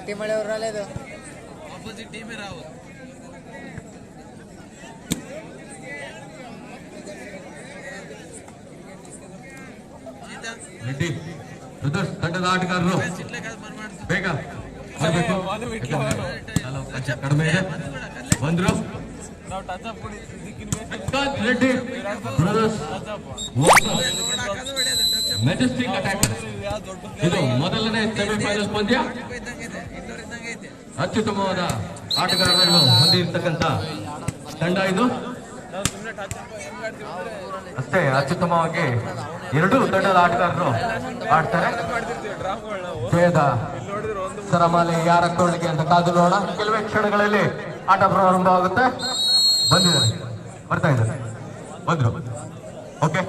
ఒకటి మళ్ళీ ఎవరు రాలేదు ఆపోజిట్ టీమే రావు ರೆಡ್ಡಿ ಬ್ರದರ್ಸ್ ತಂಡದ ಆಟಗಾರರು ಬೇಗ ಕಡಿಮೆ ಇದೆ ಬಂದ್ರು ರೆಡ್ಡಿ ಬ್ರದರ್ಸ್ ಮೆಜೆಸ್ಟಿಕ್ ಅಟ್ಯಾಕ್ ಇದು ಮೊದಲನೇ ಸೆಮಿಫೈನಲ್ ಪಂದ್ಯ ಅತ್ಯುತ್ತಮವಾದ ಆಟಗಾರರನ್ನು ಹೊಂದಿರತಕ್ಕಂತ ತಂಡ ಇದು ಅಷ್ಟೇ ಅತ್ಯುತ್ತಮವಾಗಿ ಎರಡೂ ತಂಡದ ಆಟಗಾರರು ಆಡ್ತಾರೆ ಭೇದ ಸರಮಾಲೆ ಯಾರ ಕೊಳ್ಳಿಗೆ ಅಂತ ಕಾದು ನೋಡೋಣ ಕೆಲವೇ ಕ್ಷಣಗಳಲ್ಲಿ ಆಟ ಪ್ರಾರಂಭವಾಗುತ್ತೆ ಬಂದಿದ್ದಾರೆ ಬರ್ತಾ ಇದ್ದಾರೆ ಬಂದ್ರು ಓಕೆ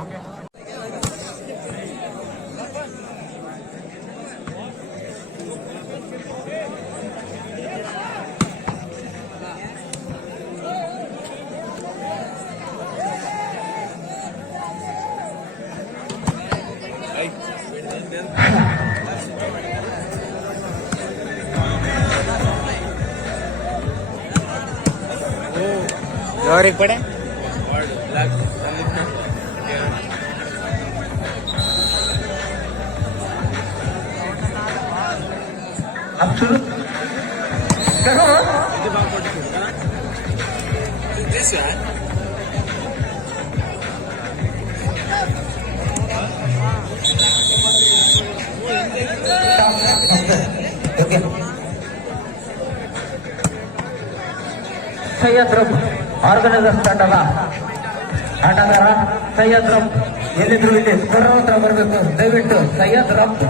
ఎవరికి పడే ಸೈಯದ್ ರಬ್ ಆರ್ಗನೈಸರ್ ತಂಡದ ಆಟಗಾರ ಸೈಯದ್ ರಬ್ ಎಲ್ಲಿದ್ರು ಇಲ್ಲಿ ಸ್ಕೋರ್ ಹತ್ರ ಬರಬೇಕು ದಯವಿಟ್ಟು ಸೈಯದ್ ರಬ್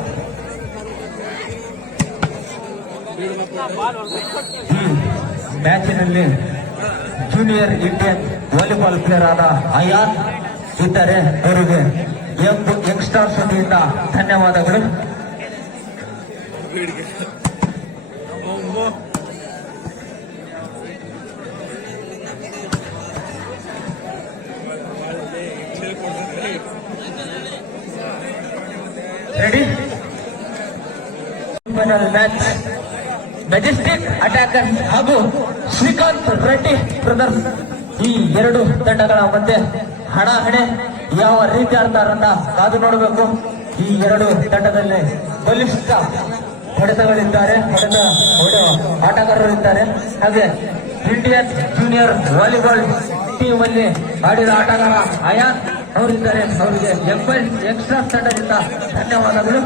ಈ ಮ್ಯಾಚಿನಲ್ಲಿ ಜೂನಿಯರ್ ಇಂಡಿಯನ್ ವಾಲಿಬಾಲ್ ಪ್ಲೇಯರ್ ಆದ ಅಯಾನ್ ಇದ್ದಾರೆ ಅವರಿಗೆ ಯಂಗ್ಸ್ಟಾರ್ಸ್ ವತಿಯಿಂದ ಧನ್ಯವಾದಗಳು ready final match Majestic attackers ಹಾಗೂ ಶ್ರೀಕಾಂತ್ ರೆಡ್ಡಿ ಬ್ರದರ್ಸ್ ಈ ಎರಡು ತಂಡಗಳ ಮಧ್ಯೆ ಹಣಾಹಣೆ ಯಾವ ರೀತಿ ಆಡ್ತಾರನ್ನ ಕಾದು ನೋಡಬೇಕು. ಈ ಎರಡು ತಂಡದಲ್ಲಿ ಬಲಿಷ್ಠ ಹೊಡೆತಗಳಿದ್ದಾರೆ, ಹೊಡೆದ ಆಟಗಾರರು ಇದ್ದಾರೆ. ಹಾಗೆ ಇಂಡಿಯನ್ ಜೂನಿಯರ್ ವಾಲಿಬಾಲ್ ಟೀಮ್ ಅಲ್ಲಿ ಆಡಿದ ಆಟಗಾರ ಅಯಾನ್ ಅವರಿದ್ದಾರೆ. ಅವರಿಗೆ ಎಕ್ಸ್ಟ್ರಾ ತಂಡದಿಂದ ಧನ್ಯವಾದಗಳು.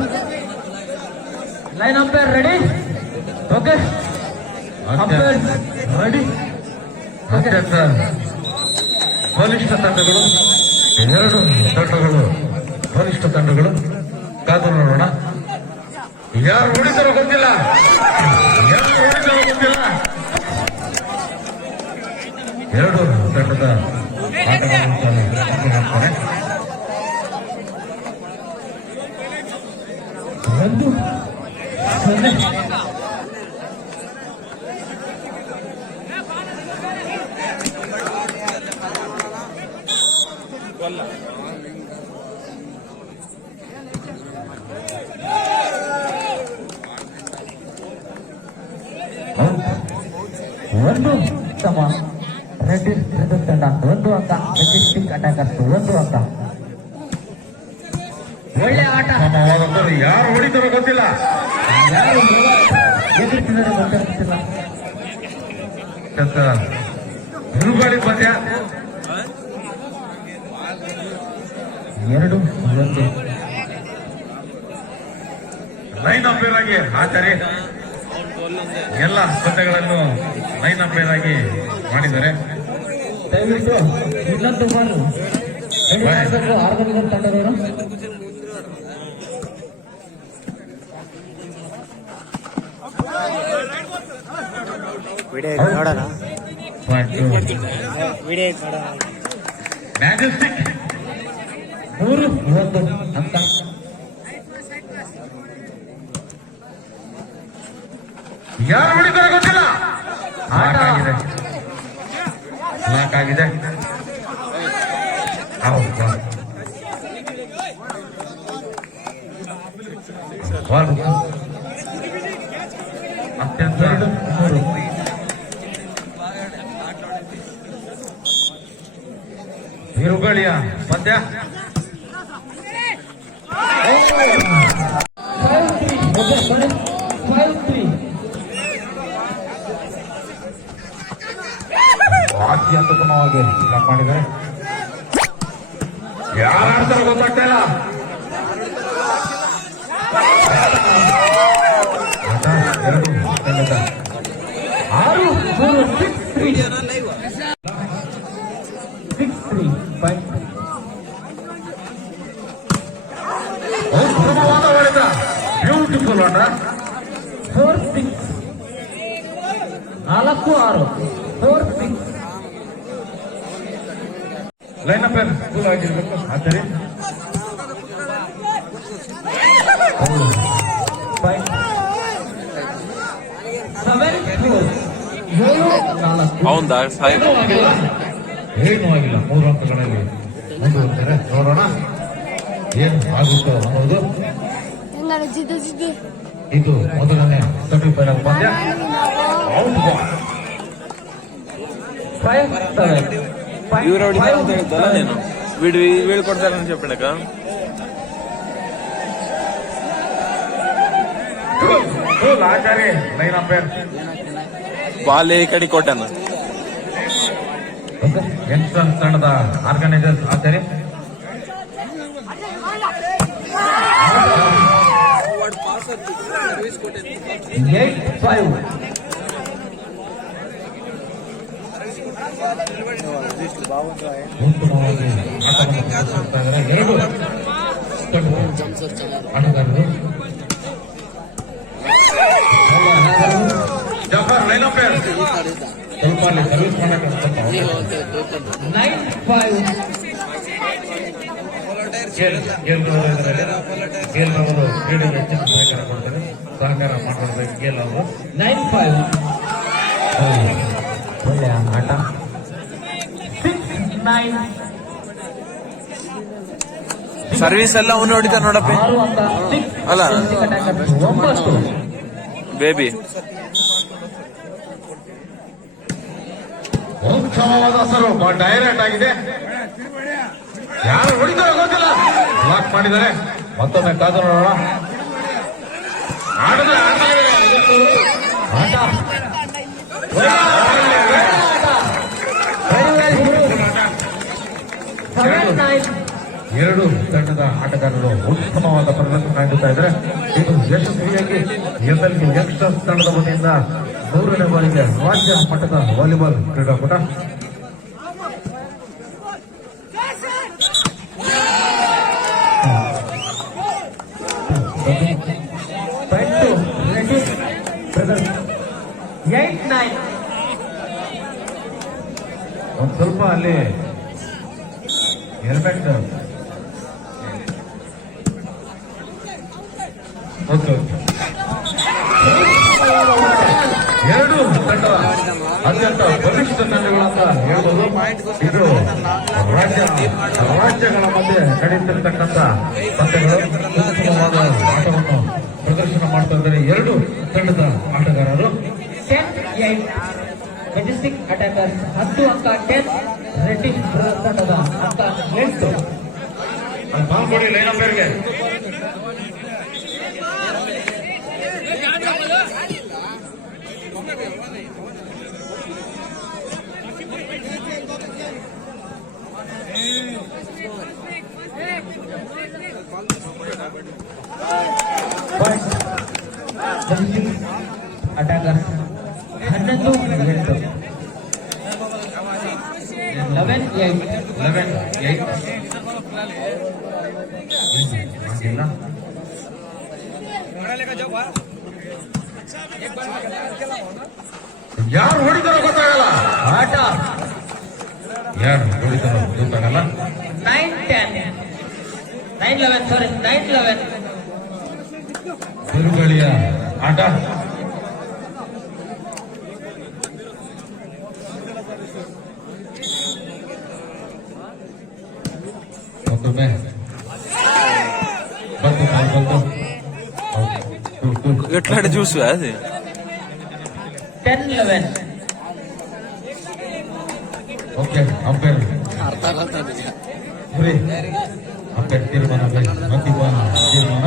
Line umpire ready? Okay, umpire ready? Okay sir. ಬಲಿಷ್ಠ ತಂಡಗಳು, ಎರಡು ತಂಡಗಳು ಬಲಿಷ್ಠ ತಂಡಗಳು. ಕಾದು ನೋಡೋಣ. ಯಾರು ಹೊಡಿತಾರೋ ಗೊತ್ತಿಲ್ಲ, ಎರಡು ತಂಡದ ಆಟಗಾರರು ಒಂದು ಒಂದು ಸಮ ರೆಡ್ಡಿ ತಂಡ ಒಂದು ಅಂಕ, ಮೆಜೆಸ್ಟಿಕ್ ಅಟ್ಯಾಕರ್ಸ್ ಒಂದು ಅಂಕ. ಒಳ್ಳೆ ಆಟ. ಯಾರು ಹೊಡಿತಾರೋ ಗೊತ್ತಿಲ್ಲ, ಯಾರು ಎದುರಿಸಿದಾರೋ ಗೊತ್ತಿಲ್ಲ. ಬಿರುಗಾಳಿ ಪಂದ್ಯ. ಎರಡು ಒಂದು ಲೈನ್ ಅಂಪೈರ್ ಆಗಿ ಆಚಾರ್ಯ ಎಲ್ಲ ಪಂದ್ಯಗಳನ್ನು ಲೈನ್ ಅಂಪೈರ್ ಆಗಿ ಮಾಡಿದ್ದಾರೆ. ದಯವಿಟ್ಟು ಇನ್ನೊಂದು ಬಾಲು ಆರ್ಗನೈಸರ್ ತಂಡದವರು ಮ್ಯಾಜೆಸ್ಟಿಕ್ 3-1 ಅಂತ. ಯಾರು ಹೊಡಿತಾರೆ ಗೊತ್ತಿಲ್ಲ. ಲಾಕ್ ಆಗಿದೆ. ಅತ್ಯಂತ ಬಿರುಗಾಳಿಯ ಪಂದ್ಯ. ಅತ್ಯುತ್ತಮವಾಗಿ ಬ್ಲಾಕ್ ಮಾಡಿದ್ದಾರೆ. ಯಾರು ಆಡ್ತಾರೆ ಗೊತ್ತಾಗ್ತಾ ಇಲ್ಲ. ಆಟ 6-3 ಬ್ಯೂಟಿಫುಲ್ ಆಟ. 4-6 4-6 ಲೈನ್ ಅಪ್ ಫುಲ್ ಆಗಿರ್ಬೇಕು. ಆದರೆ ಹೌದಾ ಏನೂ ಆಗಿಲ್ಲ. 3 ಅಂಕಗಳಲ್ಲಿ ಮುಂದುವರೆದರೆ ನೋಡೋಣ ಏನು ಆಗುತ್ತೋ ಅನ್ನೋದು. ಇದು ಮೊದಲನೇ ಸೆಮಿಫೈನಲ್ ಪಂದ್ಯ. Out ball. ಇವ್ರು ಹೊಡಿತಾರೆ ಅಂತ ಹೇಳ್ತಲ್ಲ ನೀನು వీడు కొడతారని చెప్పాక ಆಚಾರ್ಯ ಲೈನ್ ಅಂಪೈರ್ ಬಾಲ್ ಈ ಕಡೆ ಕೊಟ್ಟಾನ. ಯಂಗ್ಸ್ಟರ್ಸ್ ತಂಡದ ಆರ್ಗನೈಸರ್ಸ್ ಆಚಾರ್ಯ. ಉತ್ತಮವಾಗಿ ಎರಡು ಆಟಗಾರರು. ಜಫರ್ ಲೈನ್ ಅಂಪೈರ್ ಸ್ವಲ್ಪ ಅಲ್ಲಿ ಸರ್ವಿಸ್ ಮಾಡಕ್ಕೆ 9-5 ಗೇಲ್ರವರು ಕ್ರೀಡೆಗೆ ಹೆಚ್ಚಿನ ಸಹಕಾರ ಕೊಡ್ತಾರೆ. ಸಹಕಾರ ಮಾಡಬೇಕು ಗೇಲ್ ಅವರು. 9-5 ಒಳ್ಳೆಯ ಆಟ. 6-9 ಸರ್ವಿಸ್ ಎಲ್ಲ ಅವನು ಹೊಡಿತಾರ ನೋಡಪ್ಪ. ಅಲ್ಲ ಬೇಬಿ ಉತ್ತಮವಾದ ಸರು ಡೈರೆಕ್ಟ್ ಆಗಿದೆ. ಯಾರು ಹೊಡಿತಾರೋ ಗೊತ್ತಿಲ್ಲ. ಬ್ಲಾಕ್ ಮಾಡಿದ್ದಾರೆ. ಮತ್ತೊಮ್ಮೆ ಕಾದು ನೋಡೋಣ. ಆಡಿದ್ರೆ ಆಟ ಎರಡು ತಂಡದ ಆಟಗಾರರು ಉತ್ತಮವಾದ ಪ್ರದರ್ಶನ ನೀಡುತ್ತಾ ಇದ್ದಾರೆ. ಇದು ಯಶಸ್ವಿಯಾಗಿ ಎಂಎಲ್ಕೆ ಯಂಗ್ಸ್ಟರ್ಸ್ ತಂಡದ ವತಿಯಿಂದ 100ನೇ ಬಾರಿಗೆ ರಾಜ್ಯ ಮಟ್ಟದ ವಾಲಿಬಾಲ್ ಕ್ರೀಡಾಕೂಟ. ಒಂದು ಸ್ವಲ್ಪ ಅಲ್ಲಿ ಹೆಲ್ಮೆಟ್ ಎರಡು ತಂಡದ ಅತ್ಯಂತ ಬಲಿಷ್ಠ ತಂಡಗಳಂತ ಹೇಳ್ಬೋದು. ಇದು ರಾಜ್ಯಗಳ ಮಧ್ಯೆ ನಡೆಯುತ್ತಿರ್ತಕ್ಕಂಥ ಪಂದ್ಯಗಳು. ಉತ್ತಮವಾದ ಆಟವನ್ನು ಪ್ರದರ್ಶನ ಮಾಡ್ತಾ ಇದ್ದಾರೆ ಎರಡು ತಂಡದ ಆಟಗಾರರು. 10-8 ಮೆಜೆಸ್ಟಿಕ್ ಅಟ್ಯಾಕರ್ಸ್ 10 ಅಂಕ, 10 ರೆಡ್ಡಿ ತಂಡದ ಅಂಕ 8. ಬಾಲ್ ಕೊಡಿ ಲೈನ್ ಅಂಪೈರ್ಗೆ. ಅಟ್ಯಾಕರ್ಸ್ 11-8 11-8 ಆಗಿಲ್ಲ. ಯಾರು ಹೊಡಿತಾರೋ ಗೊತ್ತಾಗಲ್ಲ. ಆಟ ಯಾರು ಹೊಡಿತಾರೋ ಗೊತ್ತಾಗಲ್ಲ. 9-10 9-11 ಸಾರಿ 9-11 ಬಿರುಗಾಳಿಯ ಆಟ. ಮತ್ತೊಮ್ಮೆ ఎట్లాంటి చూసు అది 10-11. ಓಕೆ ಅಂಪೇರ್ ಸರಿ ಅಂಪೇರ್ ತೀರ್ಮಾನ ಅಂತಿಮ ತೀರ್ಮಾನ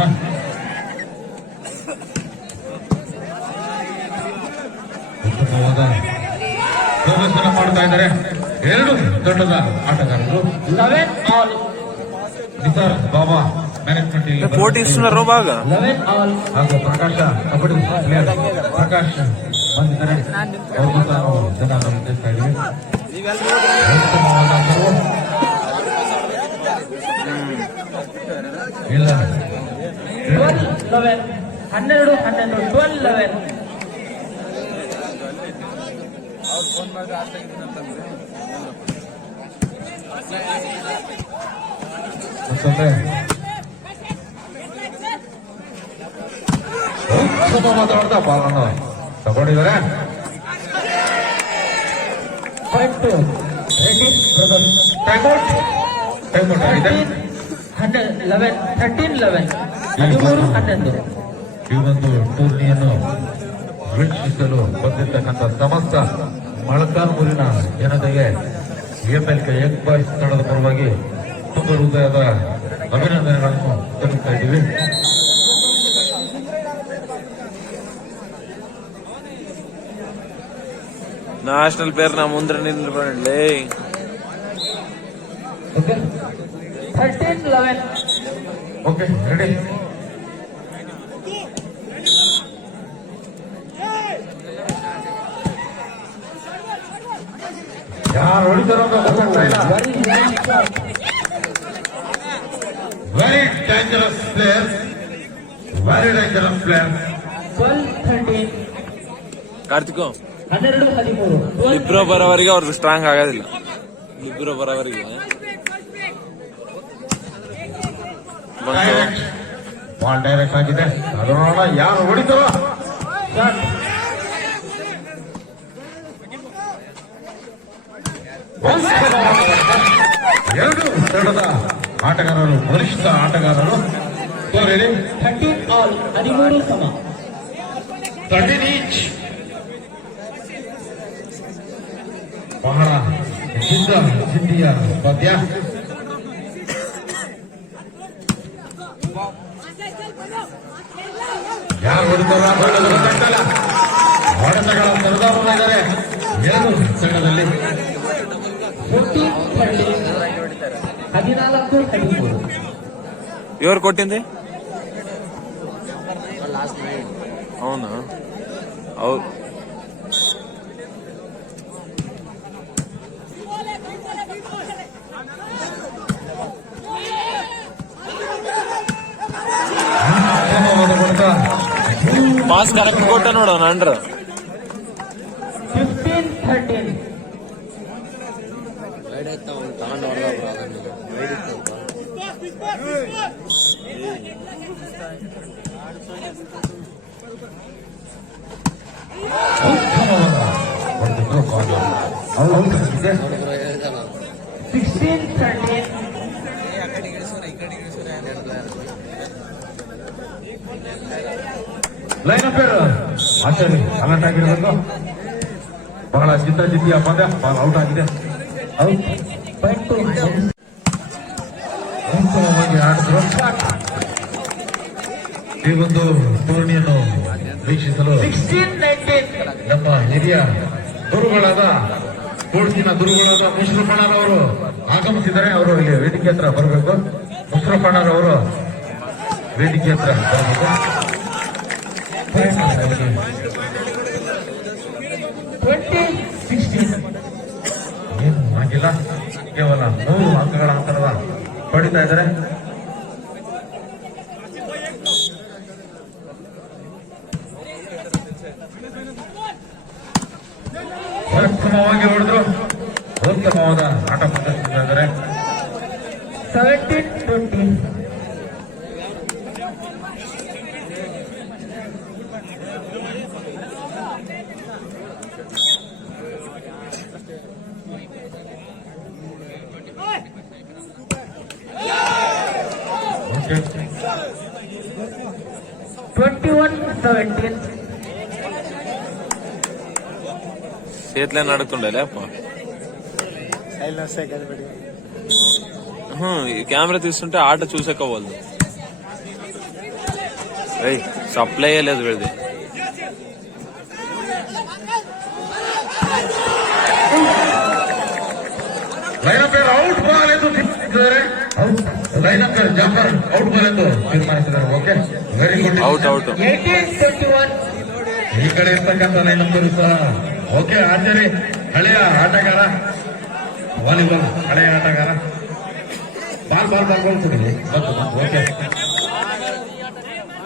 ಉತ್ತಮವಾದ ಪ್ರದರ್ಶನ ಮಾಡ್ತಾ ಇದ್ದಾರೆ ಎರಡು ತಂಡದ ಆಟಗಾರರು 11-all. ನಿಸಾರ್ ಬಾಬಾ ಮ್ಯಾನೇಜ್ಮೆಂಟ್ ಕೋಟಿ ಇస్తున్నారు ಬಾಗ 11-all. ಹಾಗೂ ಪ್ರಕಾಶ ಕಬಡ್ಡಿ ಪ್ಲೇಯರ್ ಪ್ರಕಾಶ್ ಬಂದಿದ್ದಾರೆ ಅವ್ರಿಗೂ ತಾನು ಜನ ನಿರ್ದೇಶಿಸ್ತಾ ಇದ್ದೀವಿ ಇಲ್ಲ 12-11. 12-11. 12-11. ಮತ್ತೊಮ್ಮೆ ಮಾತಾಡ್ದ ಬಾಲನ್ನು ತಗೊಂಡಿದ್ದಾರೆ Point to Reddy brothers. ಟೈಮ್ಔಟ್ ಆಗಿದೆ 13-11. 13-11. ಈ ಒಂದು ಟೂರ್ನಿಯನ್ನು ವೀಕ್ಷಿಸಲು ಬಂದಿರತಕ್ಕಂಥ ಸಮಸ್ತ ಮೊಳಕಾಲ್ಮೂರಿನ ಜನತೆಗೆ ಎಎಂಎಲ್ಕೆ ಯಂಗ್ ಬಾಯ್ಸ್ ತಂಡದ ಪರವಾಗಿ ತುಂಬ ಹೃದಯದ ಅಭಿನಂದನೆಗಳನ್ನು ಸಲ್ಲಿಸ್ತಾ ಇದ್ದೀವಿ నేషనల్ పేరు నా ముందర నిలబడండి Okay. 13-11. ಓಕೆ ರೆಡಿ ಯಾರು ಹೊಡಿತಾರೋ ಅಂತ ಗೊತ್ತಾಗ್ತಾ ಇಲ್ಲ ವೆರಿ ಡೇಂಜರಸ್ ಪ್ಲೇಯರ್ 12-13. ಕಾರ್ತಿಕ್ 12-13. ಇಬ್ರು ಬರೋವರೆಗೆ ಅವ್ರಿಗೆ ಸ್ಟ್ರಾಂಗ್ ಆಗೋದಿಲ್ಲ ಇಬ್ರು ಬರೋವರೆಗೆ ಬಾಲ್ ಡೈರೆಕ್ಟ್ ಆಗಿದೆ ಅದು ನೋಡೋಣ ಯಾರು ಹೊಡಿತಾರೋ ಎರಡು ತಂಡದ ಆಟಗಾರರು ವರಿಷ್ಠ ಆಟಗಾರರು ರೆಡಿ 13-all. 13 ಸಮ. 13 ಈಚ್ ಬಹಳ ಸಿದ್ಧಿಯ ಪದ್ಯ ಯಾರು ಹೊಡಿತಾರ ಹೊಡೆತಗಳ ಸರದಾರರಾಗಿದ್ದಾರೆ ಎರಡು ತಂಡದಲ್ಲಿ 14-13. 14-13. ఎవరు కొట్టింది అవునా అవు ಮಾಸ್ ಕರೆಕ್ಟ್ ಕೊಟ್ಟ ನೋಡೋಣ ಅಂಡ್ರ 15-13. ಇದೆ 16-13. ಲೈನ್ ಅಪ್ ಆಚಾರ್ಯ ಅಲರ್ಟ್ ಆಗಿರಬೇಕು ಬಹಳ ಜಿದ್ದಿಯ ಪಂದ್ಯ ಬಾಲ್ ಔಟ್ ಆಗಿದೆ Out. Point to ಉತ್ತಮವಾಗಿ ಆಡಿದ್ರು ಈ ಒಂದು ಟೂರ್ನಿಯನ್ನು ವೀಕ್ಷಿಸಲು 16-19. ನಮ್ಮ ಹಿರಿಯ ಗುರುಗಳಾದ ಕೋರ್ಸಿನ ಗುರುಗಳಾದ ಮುಷ್ರಫಣ್ಣರವರು ಆಗಮಿಸಿದ್ದಾರೆ ಅವರು ಇಲ್ಲಿ ವೇದಿಕೆ ಹತ್ರ ಬರಬೇಕು ಮುಷ್ರಫಣ್ಣರವರು ವೇದಿಕೆ ಹತ್ರ ಬರಬೇಕು 20-16. ಏನು ಆಗಿಲ್ಲ ಕೇವಲ 3 ಅಂಕಗಳ ಅಂತರದ ಪಡಿತಾ ಇದ್ದಾರೆ ಉತ್ತಮವಾಗಿ ಹೊಡೆದ್ರು ಉತ್ತಮವಾದ ಆಟ ಪ್ರದರ್ಶಿಸ್ತಾ ಇದ್ದಾರೆ 17-20. ಓಕೆ 21-17. చేతులే నడుతుండే అప్ప. ఈ కెమెరా తీస్తుంటే ఆట చూసేకోవాలి. సప్లై లేదు వీడిది. ಔಟ್ ಬಾಲ್ ಎಂದು ಜಾಫರ್ ಔಟ್ ಬಾಲ್ ಎಂದು ತೀರ್ಮಾನಿಸಿದ್ದಾರೆ. Okay, very good. Out out. ಈ ಕಡೆ ಇರ್ತಕ್ಕಂಥ ಲೈನ್ ನಂಬರ್ ಸಹ ಓಕೆ. ಆಚಾರ್ಯ ಹಳೆಯ ಆಟಗಾರ, ವಾಲಿಬಾಲ್ ಹಳೆಯ ಆಟಗಾರ. ಬಾಲ್ ಬಾಲ್ ಬಾಲ್ ಬಾಲ್ ಸಿಗಲಿ. ಓಕೆ,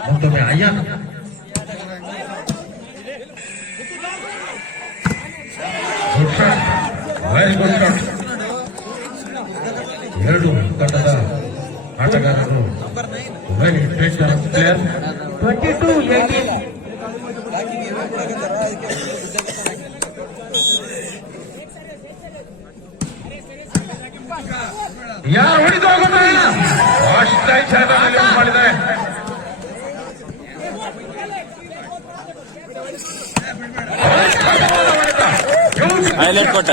ಮತ್ತೊಮ್ಮೆ ಅಯ್ಯ good shot, very good shot. ಎರಡು ತಂಡದ ಆಟಗಾರರು ವೆರಿ ಡೇಂಜರಸ್ ಪ್ಲೇಯರ್. 22-18. ಯಾರು ಹೊಡಿದು ಹೋಗೋದಿಲ್ಲ, ಮಾಡಿದ್ದಾರೆ. ಹೈಲೈಟ್ ಕೊಟ್ಟ.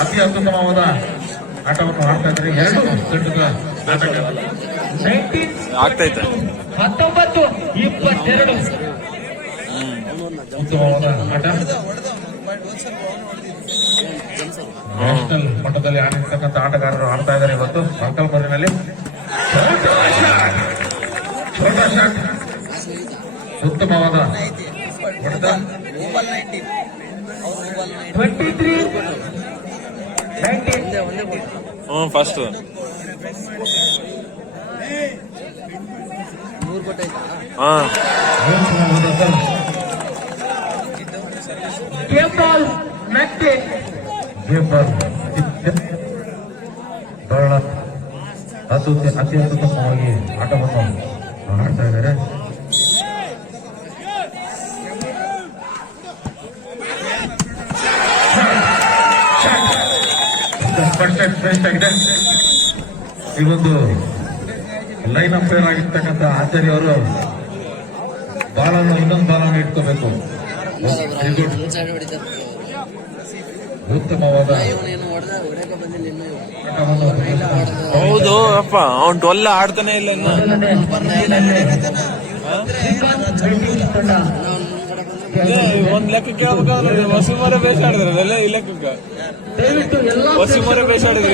ಅತಿ ಅತ್ಯುತ್ತಮವಾದ ಆಟವನ್ನು ಆಡ್ತಾ ಇದ್ದಾರೆ ಎರಡು ತಂಡದ ಆಟಗಾರರು. ಆಗ್ತೈತೆ 19-22. ಉತ್ತಮವಾದ ಆಟ. ನ್ಯಾಷನಲ್ ಮಟ್ಟದಲ್ಲಿ ಆಡಿರ್ತಕ್ಕಂಥ ಆಟಗಾರರು ಆಡ್ತಾ ಇದ್ದಾರೆ ಇವತ್ತು ಅಂಕಲ್ಪುರಿನಲ್ಲಿ. ಛೋಟಾ ಶಾಟ್, ಉತ್ತಮವಾದ ಹೊಡೆತ. 23-19. ಫಸ್ಟ್ ಗೇಮ್ ಬಾಲ್ ಮೆಕ್ಕೆ. ಗೇಮ್ ಬಾಲ್ ಬಹಳ ಅತಿ ಅತ್ಯುತ್ತಮವಾಗಿ ಆಟವನ್ನು ಆಡ್ತಾ ಇದ್ದಾರೆ. ಬೆಸ್ಟ್ ಆಗಿದೆ. ಈ ಒಂದು ಲೈನ್ ಅಂಪೈರ್ ಆಗಿರ್ತಕ್ಕಂಥ ಆಚಾರ್ಯ ಅವರು ಬಾಲನ್ನು ಇನ್ನೊಂದು ಬಾಲನ್ನು ಇಟ್ಕೋಬೇಕು. ಉತ್ತಮವಾದ ಹೌದು ಅಪ್ಪ, ಅವನ್ 12 ಆಡ್ತಾನೆ ಇಲ್ಲ ಇನ್ನು. ಒಂದ್ ಲೆಕ್ಕಕ್ಕೆ ಹೇಳ್ಬೇಕಾದ್ರೆ ವಸುಮರ ಬೇಸ್ ಆಡಿದ್ರಲ್ಲ, ಈ ಲೆಕ್ಕಕ್ಕೆ ವಸುಮರ ಬೇಸ್ ಆಡಿದ್ರು.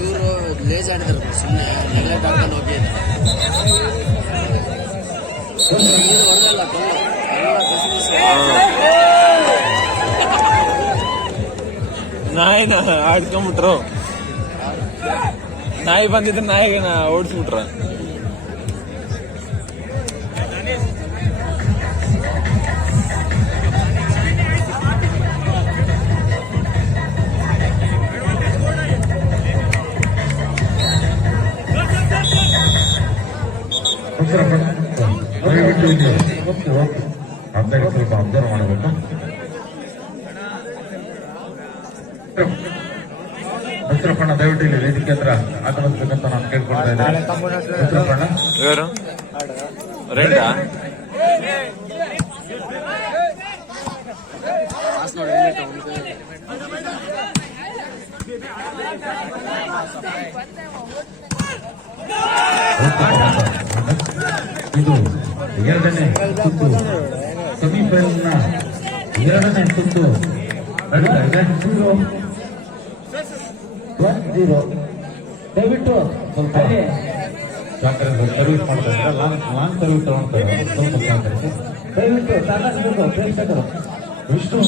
ಇವರು ಲೇಜ್ ಆಡಿದ್ರು, ಸುಮ್ಮನೆ ನೆಗ್ಲೆಕ್ಟ್ ಆಗ್ತಾನೆ ಹೋಗಿ ನಾಯಿನ ಆಡ್ಕೊಂಡ್ಬಿಟ್ರು. ನಾಯಿ ಬಂದಿದ್ರೆ ನಾಯಿಗೆ ಓಡಿಸ್ಬಿಟ್ರ. ದಯವಿಟ್ಟು ಸ್ವಲ್ಪ ಅಬ್ಸರ್ವ್ ಮಾಡಬೇಕು. ಮಿತ್ರಪಣ್ಣ ದಯವಿಟ್ಟು ಇಲ್ಲಿ ವೇದಿಕೆ ಹತ್ರ ಆಗಮಿಸ್ಬೇಕಂತ ನಾನು ಕೇಳ್ಕೊಳ್ತಾ ಇದ್ದೇನೆ. ಮಿತ್ರಪಣ್ಣ ಇವರು ರೆಡ್ಡಾ ಇದು ಎರಡನೇ ಸುತ್ತು, ಸೆಮಿಫೈನಲ್ನ ಎರಡನೇ ಸುತ್ತು ನಡೀತಾ ಇದೆ. 0-1-0. ದಯವಿಟ್ಟು ಸ್ವಲ್ಪ ಸರ್ವಿಸ್ ಮಾಡ್ತಾ ಇದ್ದಾರೆ, ಲಾಂಗ್ ಸರ್ವಿಸ್ ತಗೊಳ್ತಾರೆ, ಸ್ವಲ್ಪ ಸಹಕರಿಸಿ ದಯವಿಟ್ಟು ಸಾಧಿಸಬೇಕು. ಪ್ರೇಕ್ಷಕರು ವಿಷ್ಣು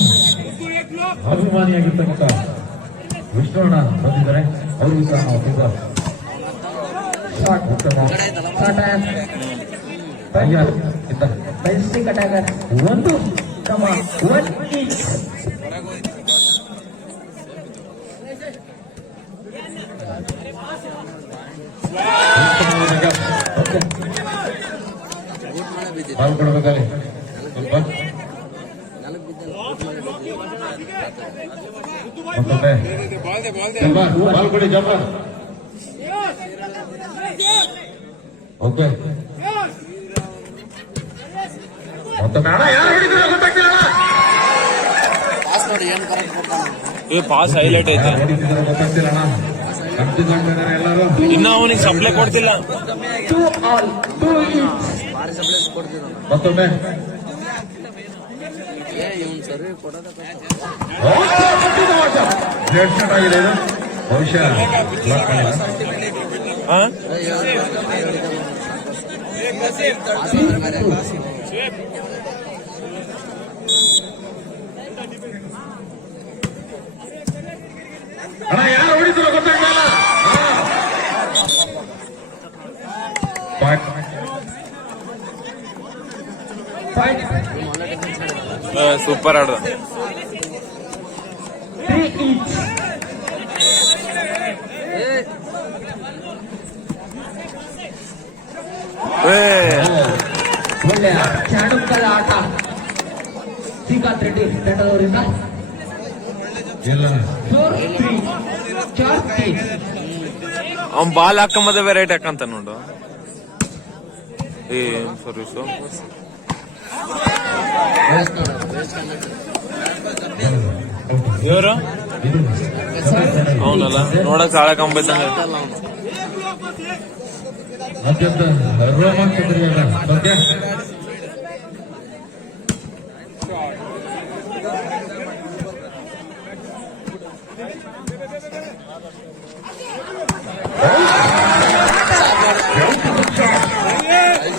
ಅಭಿಮಾನಿಯಾಗಿರ್ತಕ್ಕಂಥ ವಿಷ್ಣುವಣ್ಣ ಬಂದಿದ್ದಾರೆ, ಅವ್ರಿಗೂ ಸಹ ನಾವು ತುಂಬ ಉತ್ತಮ ಒಂದು ಕ್ರಮ 1 each. ಬಾಲ್ ಕೊಡಬೇಕಾದ್ರೆ ಸ್ವಲ್ಪ ಮತ್ತೊಮ್ಮೆ ಬಾಲ್ ಕೊಡಿ ಜಂಪರ್. ಓಕೆ, ಮತ್ತೊಮ್ಮೆ ಅಣ್ಣ ಯಾರು ಹಿಡಿದಿಲ್ಲ ಗೊತ್ತಾಗ್ತಿಲ್ಲ ಅಣ್ಣ. ಪಾಸ್ ನೋಡಿ ಏನು ಕರೆಕ್ಟ್ ಕೊಡ್ತಾನೆ. ಈ ಪಾಸ್ ಹೈಲೈಟ್ ಐತೆ. ಯಾರು ಹೊಡಿತಿದಾರೋ ಗೊತ್ತಾಗ್ತಿಲ್ಲ ಅಣ್ಣ. ಕನ್ಫ್ಯೂಸ್ ಆಗ್ತಿದ್ದಾರೆ ಎಲ್ಲರೂ. ಇನ್ನ ಅವನಿಗೆ ಸಪ್ಲೈ ಕೊಡ್ತಿಲ್ಲ. 2 all 2 each. ಭಾರಿ ಸಪ್ಲೈಸ್ ಕೊಡ್ತಿದ್ದಾನೆ. ಮತ್ತೊಮ್ಮೆ ಇವನ್ ಸರ್ವಿ ಕೊಡೋದ ಗ್ರೇಟ್ ಶಾಟ್ ಆಗಿದೆ ಇದು. ಬಹುಶಃ ಬ್ಲಾಕ್ ಮಾಡಿಲ್ಲ. ಹಾ ಅಣ್ಣ ಯಾರು ಹೊಡಿತಾರೋ ಗೊತ್ತಾಗ್ತಿಲ್ಲ. ಸೂಪರ್ ಆಡ್ದ. 3 each. ಒಳ್ಳೆಯ ಚಾಣುಕ್ಯದ ಆಟ ಶ್ರೀಕಾಂತ್ ರೆಡ್ಡಿ ತಂಡದವರಿಂದ ಇಲ್ಲ 4-3 ಚಾರ್ಜ್ ಟೀಮ್. ಅವ್ನ್ ಬಾಲ್ ಹಾಕೊಂಬದ ವೆರೈಟಿ ಹಾಕಂತ ನೋಡು. ಏನ್ ಸರ್ವಿಸು ಇವರು ಅವನಲ್ಲ ನೋಡಕ್ ಸಾಳ ಕಂಬಿದ್ದಂಗ. ಅತ್ಯಂತ ರೋಮಾಂಚಕರಿಯಾದ ಪಂದ್ಯ.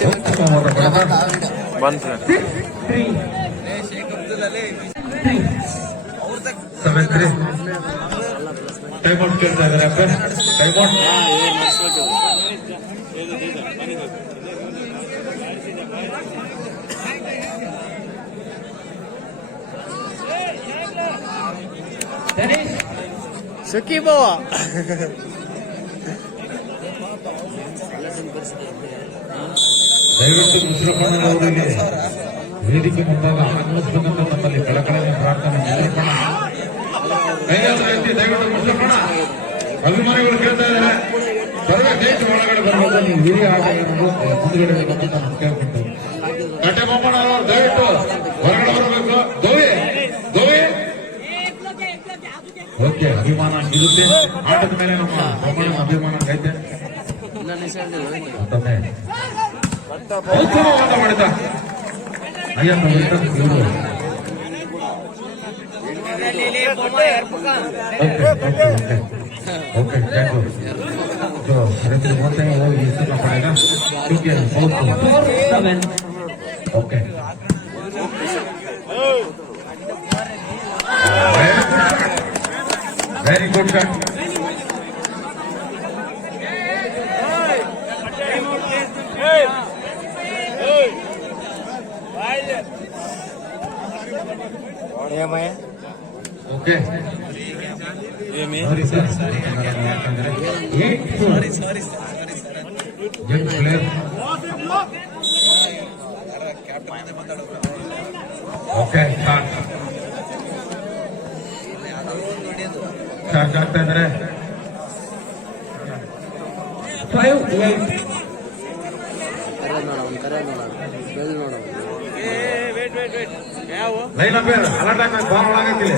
ಉತ್ತಮವಾದ ಬಡತ. ಬಂತ 6-3 7-3 ಟೈಮ್ ಔಟ್ ಕೇಳ್ತಾ ಇದ್ದಾರೆ ಅಪ್ಪ. Time out. ಸುಖಿಬೋ ದಯವಿಟ್ಟು ಮುಸ್ರಪ್ಪಣ್ಣನವರಿಗೆ ವೇದಿಕೆ ಮುಂಭಾಗ ಆಗಮಿಸಬೇಕಂತ ನಮ್ಮಲ್ಲಿ ಕಳಕಳಿಯ ಪ್ರಾರ್ಥನೆ. ಮುಸ್ರಪ್ಪಣ್ಣ ಕೈಯಾದ ವ್ಯಕ್ತಿ ದಯವಿಟ್ಟು ಮುಸ್ರಪ್ಪಣ್ಣ ಅಭಿಮಾನಿಗಳು ಕೇಳ್ತಾ ಇದ್ದಾರೆ. ಗೇಟ್ ಒಳಗಡೆ ಬರಬೇಕು. ನೀವು ಹಿರಿಯ ಆಟಗಾರರು ಮುಂದುಗಡೆ ಬೇಕಂತ ನಾನು ಕೇಳ್ಕೊಳ್ತೇವೆ. ಕಟ್ಟೆ ಬೊಮ್ಮಣ್ಣ ಅವರು ದಯವಿಟ್ಟು ಹೊರಗಡೆ ಬರಬೇಕು. ಗೋವಿ ಗೋವಿ ಓಕೆ. ಅಭಿಮಾನ ಇರುತ್ತೆ ಆಟದ ಮೇಲೆ. ನಮ್ಮ ಬೊಮ್ಮಣ್ಣನ ಅಭಿಮಾನ ಐತೆ. ಇನ್ನ ನಿಸರ್ಗ ಮತ್ತೊಮ್ಮೆ ಉತ್ತಮವಾದ ಮಾಡಿದ ಅಯ್ಯಪ್ಪ ಇವರು. Okay thank you. जो रेफरी बोलते हैं वो ये करना पड़ेगा क्योंकि बहुत 4-7 okay. Very good shot. Okay ಏಮಿ sir young player. Okay charge ಆಗ್ತಾ ಇದ್ದಾರೆ. 5-8 ಕರೆ ನೋಡ ಅವ್ನು ಕರೆ ನೋಡ ಬೆಲ್ ನೋಡ ಲೈನ್ ಅಪ್ ಅಲರ್ಟ್ ಆಗ್ಬೇಕು. ಬಾಲ್ ಒಳಗಾಗ್ತಿಲ್ಲ.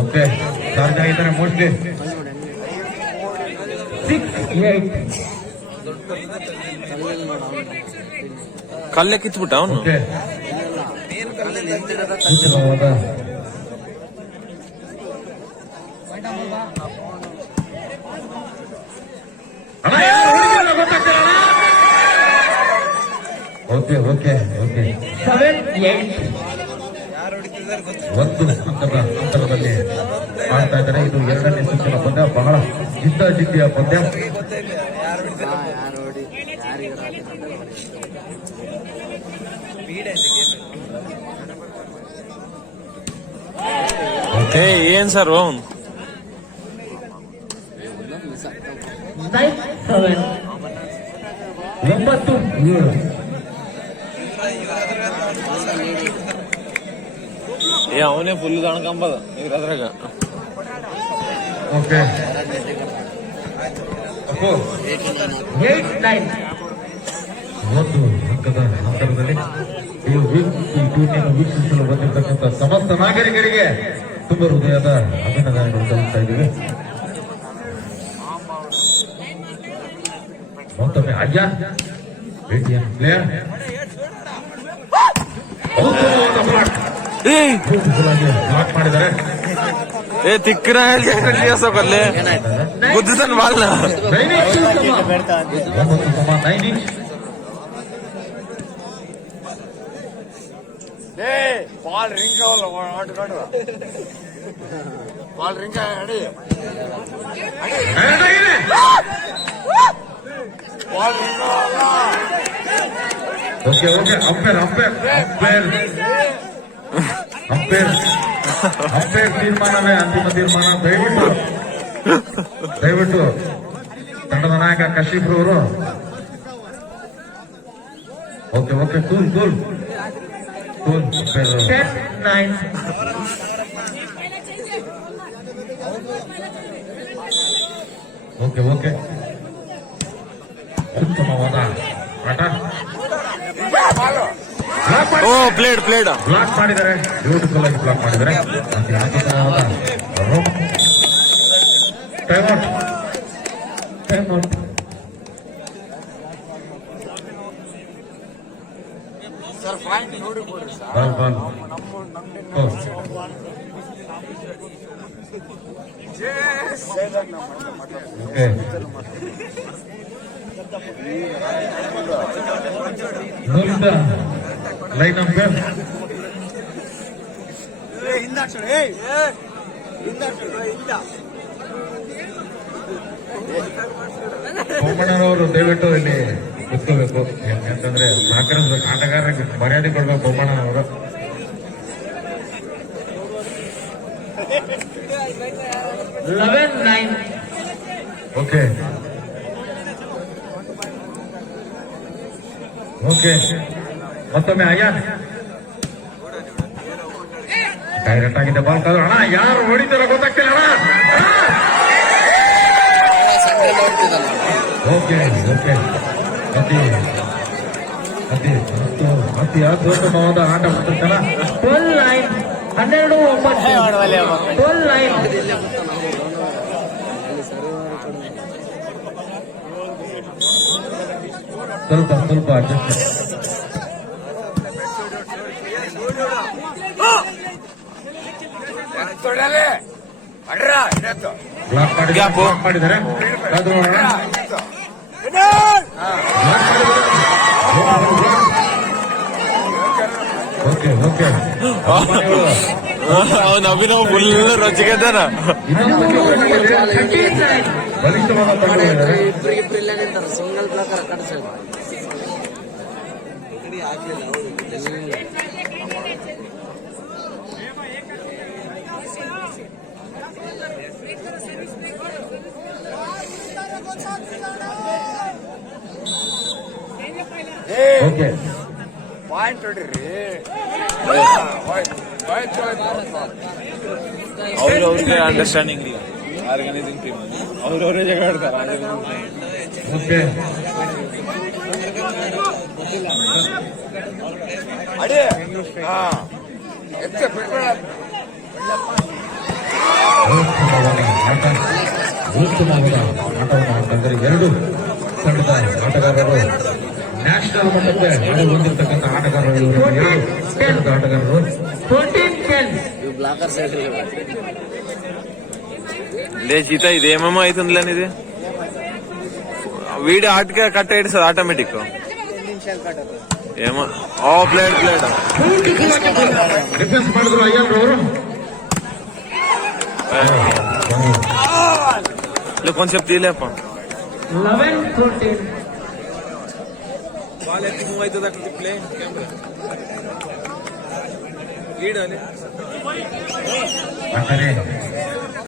ಓಕೆ ಚಾರ್ಜ್ ಆಗಿದ್ದಾರೆ ಮೋಸ್ಟ್ಲಿ. 6-8 ಕಲ್ಲೆಲ್ಲಿ ನೋಡ ಕಲ್ಲೇ ಕಿತ್ಬಿಟ್ಟ ಅವನು. ಓಕೆ ನಿಂತಿರೋದ ಉತ್ತಮವಾದ ಅಣ್ಣ ಯಾರು ಹೊಡಿತಿಲ್ಲ ಗೊತ್ತಾಗ್ತಿಲ್ಲ ಅಣ್ಣ. ಓಕೆ ಓಕೆ ಓಕೆ 7-8 ಒಂದು ಅಂತರದಲ್ಲಿ ಆಡ್ತಾ ಇದ್ದಾರೆ. ಇದು ಎರಡನೇ ಸುತ್ತಿನ ಪಂದ್ಯ. ಬಹಳ ಜಿದ್ದಾಜಿದ್ದಿಯ ಪಂದ್ಯ. ಯಾರು ಹೊಡಿ ಏ ಏನ್ ಸರ್ ಅವ್ನು 9-7 9-7 ಅವನೇ ಫುಲ್ ತಣ್ಕಂಬದ ಈಗ ಅದ್ರಾಗ. ಓಕೆ 8-9. ಒಂದು ಹಂತದ ಅಂತರದಲ್ಲಿ ಈ ಟೂರ್ನಿಯನ್ನು ವೀಕ್ಷಿಸಲು ಬಂದಿರತಕ್ಕಂಥ ಸಮಸ್ತ ನಾಗರಿಕರಿಗೆ ತುಂಬ ಹೃದಯದ ಅಭಿನಂದನೆಗಳು ಸಲ್ಲಿಸ್ತಾ ಇದ್ದೀವಿ. ಮತ್ತೊಮ್ಮೆ ಅಜ್ಜ ಎಟಿಎಂ ಪ್ಲೇಯರ್ ಬ್ಲಾಕ್ ಮಾಡಿದ್ದಾರೆ. ತಿಕ್ಕನ ಹೇಳ್ಸೋಕಲ್ಲಿ ಗುದ್ದನ್ ಬಾಲ್ನ 9 inch. Ball ring ball ring ಅಡಿ ball ring okay okay umpire umpire umpire umpire umpire ತೀರ್ಮಾನವೇ ಅಂತಿಮ ತೀರ್ಮಾನ. ದಯವಿಟ್ಟು ತಂಡದ ನಾಯಕ ಕಶೀಫ್ ಅವರು. Okay okay cool cool cool. 10-9. Okay okay ಉತ್ತಮವಾದ ಆಟ. ಓ ಪ್ಲೇಡ್ ಬ್ಲಾಕ್ ಮಾಡಿದ್ದಾರೆ, ಬ್ಯೂಟಿಫುಲ್ ಆಗಿ ಬ್ಲಾಕ್ ಮಾಡಿದ್ದಾರೆ. ಅತ್ಯುತ್ತಮವಾದ ಟೈಮ್ಔಟ್ ಟೈಮ್ಔಟ್. ಸರ್ ಪಾಯಿಂಟ್ ನೋಡಿ ಕೊಡ್ರಿ ಸರ್. ಬಾಲ್ ಬಾಲ್ ಓಕೆ ನೋಡಿದ ಲೈನ್ ಅಂಪೇರ್ ಬೊಮ್ಮಣ್ಣನವರು ದಯವಿಟ್ಟು ಇಲ್ಲಿ ಕುತ್ಕೋಬೇಕು. ಯಾಕಂತಂದ್ರೆ ಸಹಕರಿಸಬೇಕು, ಆಟಗಾರರಿಗೆ ಮರ್ಯಾದೆ ಕೊಡ್ಬೇಕು ಬೊಮ್ಮಣ್ಣನವರು. 11-9. ಓಕೆ ಓಕೆ ಮತ್ತೊಮ್ಮೆ ಅಯ್ಯನ್ ಡೈರೆಕ್ಟ್ ಆಗಿದೆ ಬಾಲ್ ಕಾದು. ಅಣ್ಣ ಯಾರು ಹೊಡಿತಾರ ಗೊತ್ತಾಗ್ತಿಲ್ಲ ಅಣ್ಣ. ಓಕೆ ಓಕೆ ಅತಿ ಅತಿ ಅತಿ ಅದ್ಭುತವಾದ ಆಟ ಮಾಡ್ತಾರ. 12-9. 12-9. 12-9. ಸ್ವಲ್ಪ ಸ್ವಲ್ಪ ಅಡ್ಜಸ್ಟ್. ಬ್ಲಾಕ್ ಮಾಡಿದ್ದಾರೆ. ಓಕೆ ಓಕೆ ಅವನ ಅಭಿನವ್ ಫುಲ್ ರೊಚ್ಚಿಗೆದ್ದಾನ. ಬಲಿಷ್ಠವಾದ ತಂಡಗಳಿದ್ದಾರೆ. ಇಬ್ರು ಇಲ್ಲೇ ನಿಂತಾರ single blocker cuts okay point ಹೊಡ್ರಿ. ಅವ್ರವ್ರಿಗೆ ಅಂಡರ್ಸ್ಟ್ಯಾಂಡಿಂಗ್ ಇಲ್ಲ. ಆರ್ಗನೈಸಿಂಗ್ ಟೀಮ್ ಅವ್ರವರೇ ಜಗ ಆಡ್ತಾರೆ. ಓಕೆ ಅಡಿ ಎತ್ತ ಬಿಡ್ಬೇಡ. ಉತ್ತಮವಾದ ಆಟವನ್ನು ಆಡ್ತಾರೆ ಎರಡು ತಂಡದ ಆಟಗಾರರು. ನ್ಯಾಷನಲ್ ಮಟ್ಟಕ್ಕೆ ಆಡಿ ಬಂದಿರತಕ್ಕಂಥ ಆಟಗಾರರು ಇವರು. ಎರಡು ತಂಡದ ಆಟಗಾರರು. 14-10. ಇವ್ ಬ್ಲಾಕರ್ ಸೈಡ್ లే సీత ఇదేమేమో అవుతుందిలే ఇది వీడియో ఆటకే కట్ అయ్యేది ఆటోమేటిక్ ఏమో. ఓ ప్లేడ్ ಡಿಫೆನ್ಸ್ ಮಾಡಿದ್ರು ಅಯ್ಯನ್ರವರು. కొంచెం తీలేప 11-14. బాల్ ఎత్తి మూవ్ అవుతుంది అక్కడ ప్లే కెమెరా లీడ్ అని అంటే